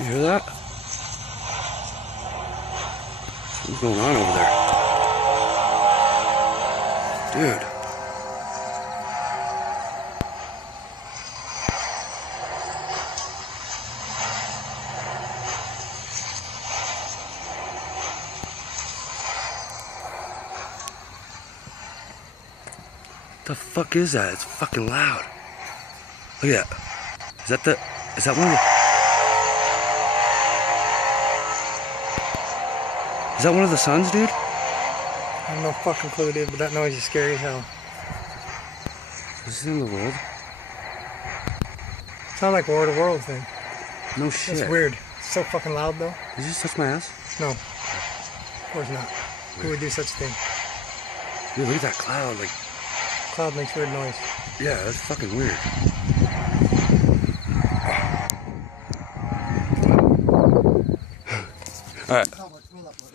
You hear that? What's going on over there? Dude. What the fuck is that? It's fucking loud. Look at that. Is that one of the... Is that one of the suns, dude? I have no fucking clue, dude, but that noise is scary as hell. Is this in the world? Sounds like a War of the World thing. No shit. It's weird. It's so fucking loud, though. Did you just touch my ass? No. Of course not. Who would do such a thing? Dude, look at that cloud. Like, Cloud makes weird noise. yeah, that's fucking weird. Alright.